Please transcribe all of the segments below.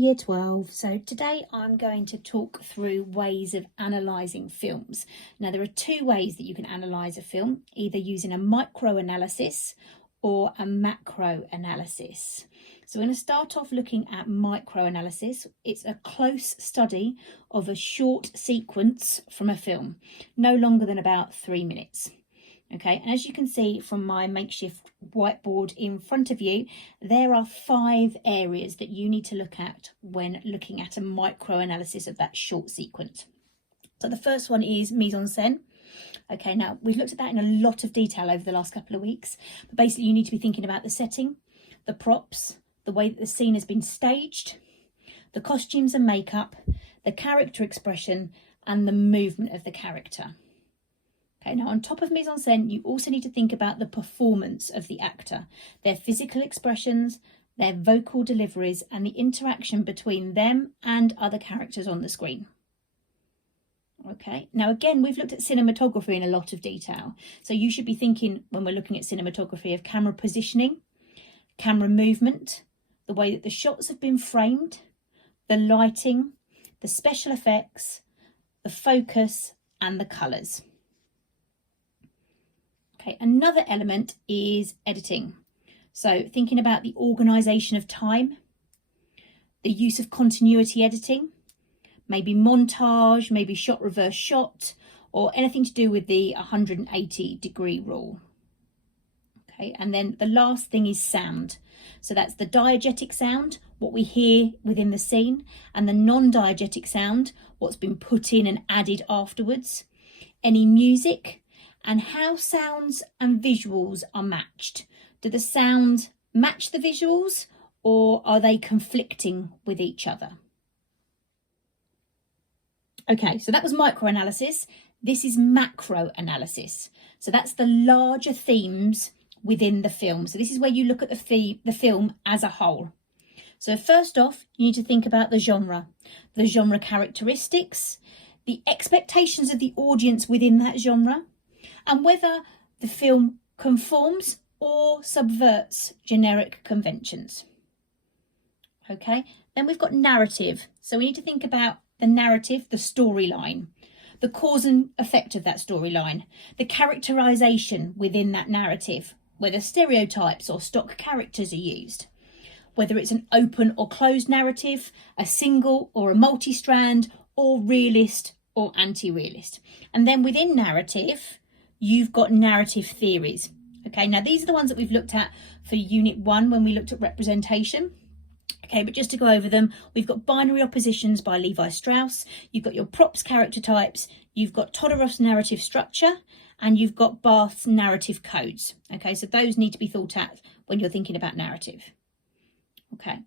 Year 12. So today I'm going to talk through ways of analysing films. Now there are two ways that you can analyse a film, either using a microanalysis or a macroanalysis. So we're going to start off looking at microanalysis. It's a close study of a short sequence from a film, no longer than about 3 minutes. Okay, and as you can see from my makeshift whiteboard in front of you, there are 5 areas that you need to look at when looking at a microanalysis of that short sequence. So the first one is mise-en-scène. Okay, now we've looked at that in a lot of detail over the last couple of weeks, but basically you need to be thinking about the setting, the props, the way that the scene has been staged, the costumes and makeup, the character expression, and the movement of the character. Okay, now on top of mise-en-scène, you also need to think about the performance of the actor, their physical expressions, their vocal deliveries, and the interaction between them and other characters on the screen. Okay, now again, we've looked at cinematography in a lot of detail. So you should be thinking, when we're looking at cinematography, of camera positioning, camera movement, the way that the shots have been framed, the lighting, the special effects, the focus, and the colours. Okay, another element is editing. So thinking about the organisation of time, the use of continuity editing, maybe montage, maybe shot reverse shot, or anything to do with the 180-degree rule. Okay, and then the last thing is sound. So that's the diegetic sound, what we hear within the scene, and the non-diegetic sound, what's been put in and added afterwards, any music, and how sounds and visuals are matched. Do the sound match the visuals, or are they conflicting with each other? Okay, so that was microanalysis. This is macroanalysis. So that's the larger themes within the film. So this is where you look at the film as a whole. So first off, you need to think about the genre characteristics, the expectations of the audience within that genre, and whether the film conforms or subverts generic conventions. Okay, then we've got narrative. So we need to think about the narrative, the storyline, the cause and effect of that storyline, the characterization within that narrative, whether stereotypes or stock characters are used, whether it's an open or closed narrative, a single or a multi-strand, or realist or anti-realist. And then within narrative, you've got narrative theories. Okay, now these are the ones that we've looked at for Unit 1 when we looked at representation. Okay, but just to go over them, we've got binary oppositions by Levi Strauss, you've got your props character types, you've got Todorow's narrative structure, and you've got Barth's narrative codes. Okay, so those need to be thought at when you're thinking about narrative. Okay,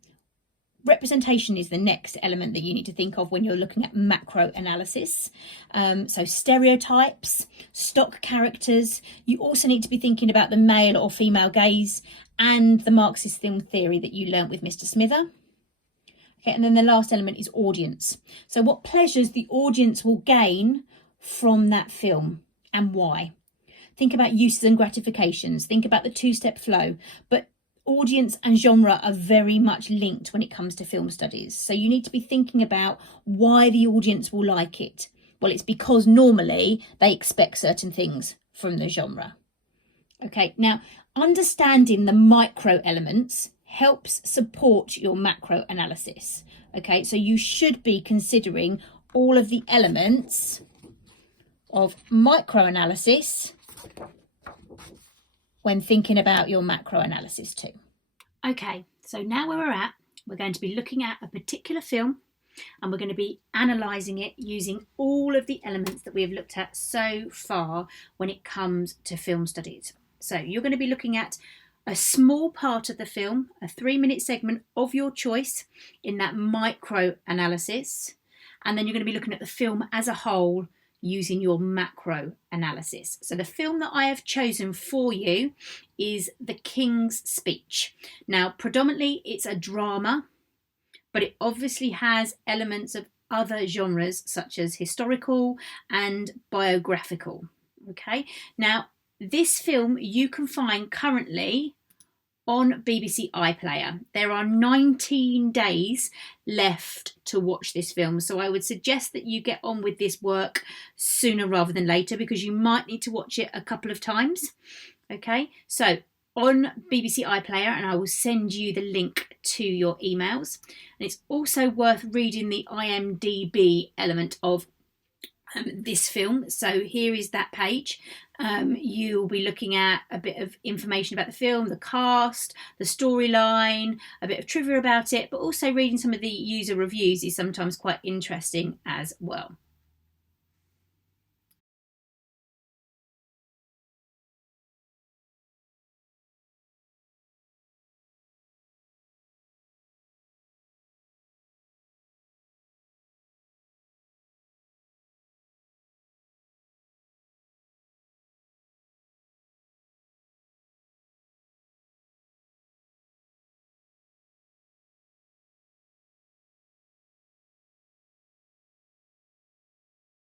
representation is the next element that you need to think of when you're looking at macro analysis. So stereotypes, stock characters. You also need to be thinking about the male or female gaze and the Marxist film theory that you learnt with Mr. Smither. Okay, and then the last element is audience. So what pleasures the audience will gain from that film and why. Think about uses and gratifications. Think about the two-step flow. But audience and genre are very much linked when it comes to film studies. So you need to be thinking about why the audience will like it. Well, it's because normally they expect certain things from the genre. Okay, now understanding the micro elements helps support your macro analysis. Okay, so you should be considering all of the elements of microanalysis when thinking about your macro analysis too. Okay, so now where we're at, we're going to be looking at a particular film and we're going to be analysing it using all of the elements that we have looked at so far when it comes to film studies. So you're going to be looking at a small part of the film, a 3-minute segment of your choice in that micro analysis, and then you're going to be looking at the film as a whole using your macro analysis. So the film that I have chosen for you is The King's Speech. Now, predominantly it's a drama, but it obviously has elements of other genres such as historical and biographical. Okay, now this film you can find currently on BBC iPlayer. There are 19 days left to watch this film, so I would suggest that you get on with this work sooner rather than later, because you might need to watch it a couple of times. Okay, so on BBC iPlayer, and I will send you the link to your emails. And it's also worth reading the IMDb element of this film. So here is that page. You'll be looking at a bit of information about the film, the cast, the storyline, a bit of trivia about it, but also reading some of the user reviews is sometimes quite interesting as well.